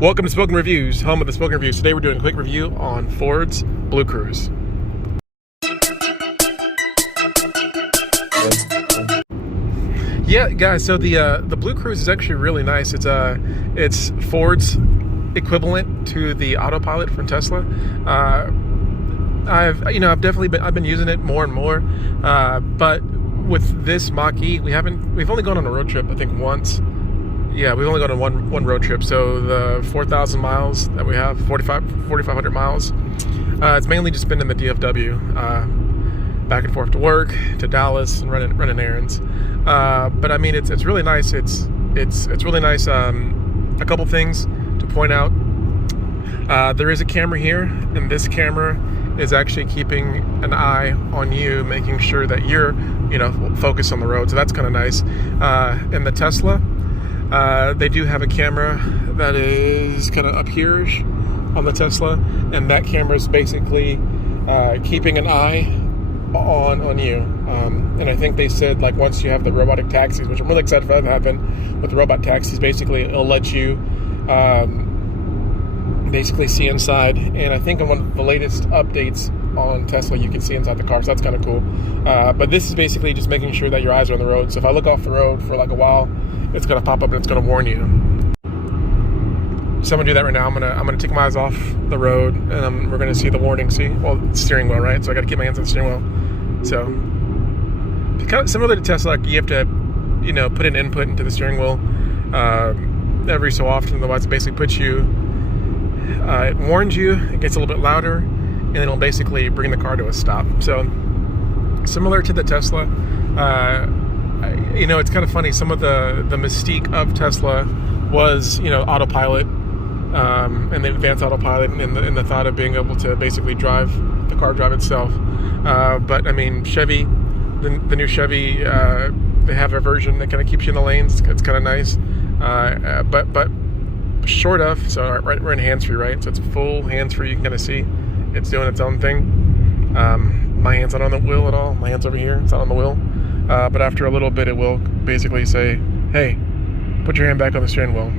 Welcome to Spoken Reviews, home of the Spoken Reviews. Today we're doing a quick review on Ford's Blue Cruise. Yeah, guys, so the Blue Cruise is actually really nice. It's Ford's equivalent to the Autopilot from Tesla. I've been using it more and more, but with this Mach-E, we've only gone on a road trip, I think, once. Yeah, we've only gone on one road trip. So the 4,000 miles that we have, 4,500 miles, it's mainly just been in the DFW, back and forth to work, to Dallas, and running errands. But I mean, it's really nice. It's really nice. A couple things to point out. There is a camera here, and this camera is actually keeping an eye on you, making sure that you're, focused on the road. So that's kind of nice. In the Tesla, they do have a camera that is kind of up here on the Tesla, and that camera is basically keeping an eye on you. And I think they said, like, once you have the robotic taxis, which I'm really excited for that to happen with the robot taxis, basically it'll let you basically see inside. And I think on one of the latest updates on Tesla, you can see inside the car, so that's kind of cool. But this is basically just making sure that your eyes are on the road. So if I look off the road for like a while, it's gonna pop up and it's gonna warn you. So I'm gonna do that right now. I'm gonna take my eyes off the road, and we're gonna see the warning. Steering wheel, right? So I gotta keep my hands on the steering wheel. So kind of similar to Tesla, like you have to, put an input into the steering wheel every so often. Otherwise, it basically puts you. It warns you. It gets a little bit louder, and it'll basically bring the car to a stop. So similar to the Tesla. It's kind of funny. Some of the mystique of Tesla was, autopilot, and the advanced autopilot, and the thought of being able to basically drive the car drive itself. But I mean, Chevy, the new Chevy, they have a version that kind of keeps you in the lanes. It's kind of nice, but short of. So we're in hands-free, right? So it's full hands-free. You can kind of see it's doing its own thing. My hand's not on the wheel at all. My hand's over here. It's not on the wheel. But after a little bit, it will basically say, hey, put your hand back on the steering wheel.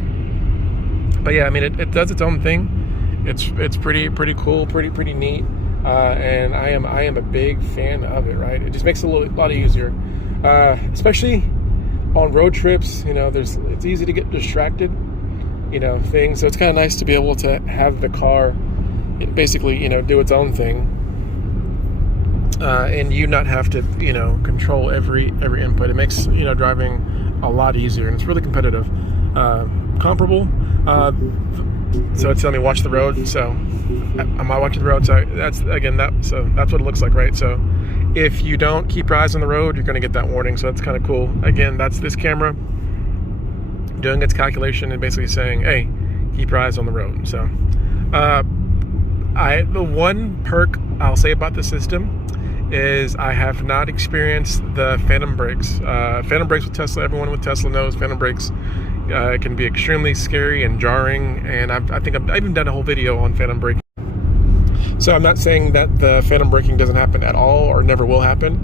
But yeah, I mean, it does its own thing. It's pretty cool, pretty neat. And I am a big fan of it, right? It just makes it a lot easier. Especially on road trips, it's easy to get distracted, things. So it's kind of nice to be able to have the car basically, do its own thing. And you not have to, control every input. It makes, driving a lot easier, and it's really competitive. Comparable. So it's telling me watch the road. So am I watching the road? So that's what it looks like, right? So if you don't keep your eyes on the road, you're going to get that warning. So that's kind of cool. Again, that's this camera doing its calculation and basically saying, hey, keep your eyes on the road. So the one perk I'll say about the system is I have not experienced the phantom brakes. Phantom brakes with Tesla, everyone with Tesla knows phantom brakes can be extremely scary and jarring, and I think I've even done a whole video on phantom braking. So I'm not saying that the phantom braking doesn't happen at all or never will happen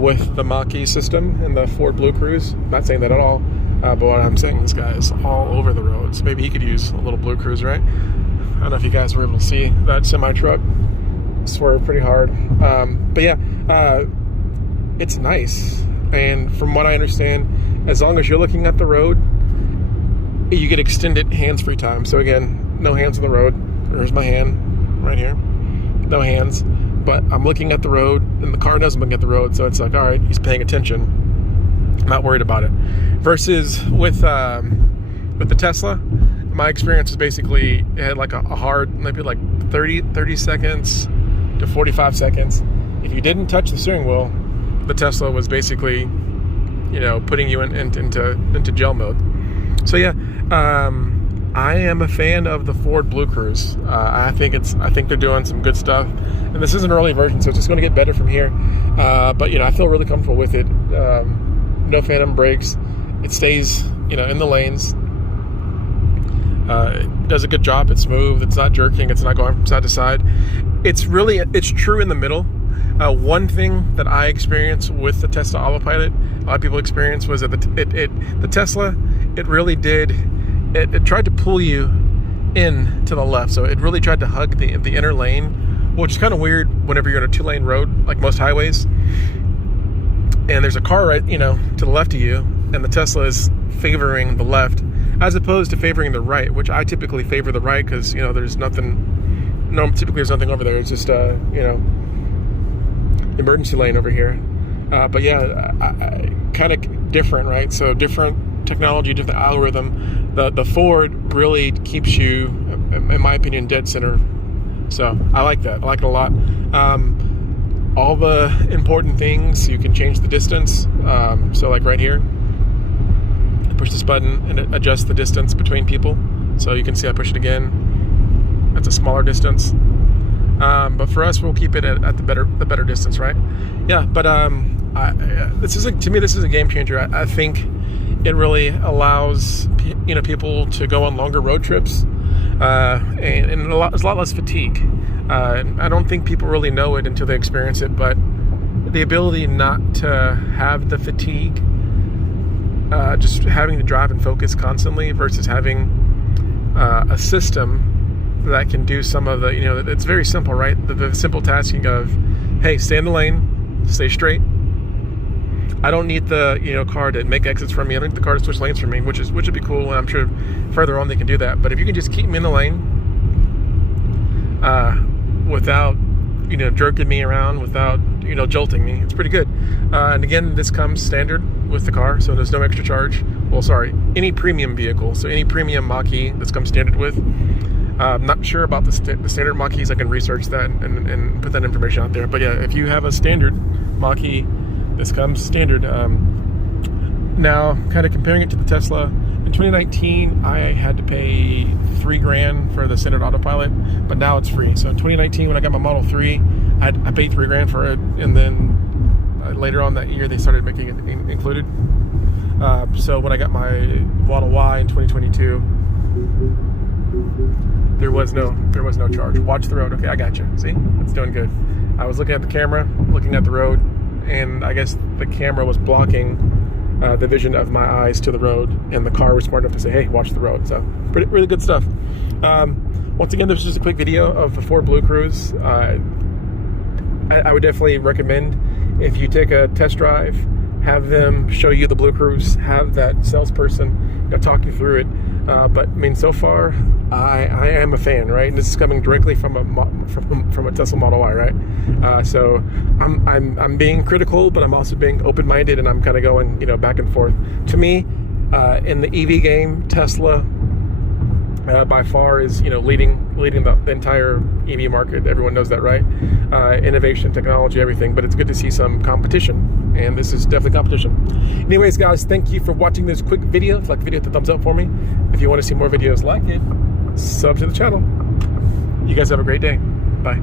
with the Mach-E system and the Ford Blue Cruise. I'm not saying that at all, but what I'm saying, this guy is all over the roads. Maybe he could use a little Blue Cruise, right? I don't know if you guys were able to see that semi-truck swerve pretty hard. But yeah, it's nice. And from what I understand, as long as you're looking at the road, you get extended hands-free time. So again, no hands on the road. There's my hand right here. No hands. But I'm looking at the road, and the car knows I'm looking at the road. So it's like, all right, he's paying attention. I'm not worried about it. Versus with the Tesla, my experience was basically, it had like a hard, maybe like 30 seconds to 45 seconds. If you didn't touch the steering wheel, the Tesla was basically, putting you into jail mode. So yeah, I am a fan of the Ford Blue Cruise. I think they're doing some good stuff, and this is an early version, so it's just going to get better from here. But I feel really comfortable with it. No phantom brakes. It stays, in the lanes. It does a good job. It's smooth. It's not jerking. It's not going from side to side. It's true in the middle. One thing that I experienced with the Tesla Autopilot, a lot of people experienced, was that the Tesla, it really did, it tried to pull you in to the left. So it really tried to hug the inner lane, which is kind of weird whenever you're in a 2-lane road, like most highways. And there's a car right, to the left of you, and the Tesla is favoring the left as opposed to favoring the right, which I typically favor the right because, there's nothing, typically there's nothing over there. It's just, emergency lane over here. But yeah, kind of different, right? So different technology, different algorithm. The Ford really keeps you, in my opinion, dead center. So I like that. I like it a lot. All the important things, you can change the distance. So like right here, I push this button and it adjusts the distance between people. So you can see I push it again. That's a smaller distance. But for us, we'll keep it at the better distance, right? Yeah, but to me, this is a game changer. I think it really allows people to go on longer road trips, and there's a lot less fatigue. I don't think people really know it until they experience it, but the ability not to have the fatigue, just having to drive and focus constantly versus having a system that can do some of the, it's very simple, right? The simple tasking of, hey, stay in the lane, stay straight. I don't need the, car to make exits from me. I don't need the car to switch lanes from me, which would be cool. And I'm sure further on they can do that. But if you can just keep me in the lane, without, jerking me around, without, jolting me, it's pretty good. And again, this comes standard with the car, so there's no extra charge. Well, sorry, any premium vehicle. So any premium Mach-E this comes standard with. I'm not sure about the standard Mach-E's. I can research that and put that information out there. But yeah, if you have a standard Mach-E, this comes standard. Now, kind of comparing it to the Tesla, in 2019, I had to pay $3,000 for the standard autopilot, but now it's free. So in 2019, when I got my Model 3, I paid $3,000 for it, and then later on that year, they started making it included. So when I got my Model Y in 2022, there was no charge. Watch the road. Okay, I got you. See, it's doing good. I was looking at the camera, looking at the road, and I guess the camera was blocking the vision of my eyes to the road, and the car was smart enough to say, hey, watch the road. So really good stuff. Once again, this is just a quick video of the Ford Blue Cruise. I would definitely recommend, if you take a test drive, have them show you the Blue Cruise, have that salesperson talk you through it. But I mean, so far, I am a fan, right? And this is coming directly from a Tesla Model Y, right? So I'm being critical, but I'm also being open-minded, and I'm kind of going, back and forth. To me, in the EV game, Tesla by far is, leading the entire EV market. Everyone knows that, right? Innovation, technology, everything. But it's good to see some competition, and this is definitely competition. Anyways, guys, thank you for watching this quick video. If you like the video, hit the thumbs up for me. If you want to see more videos like it, sub to the channel. You guys have a great day. Bye.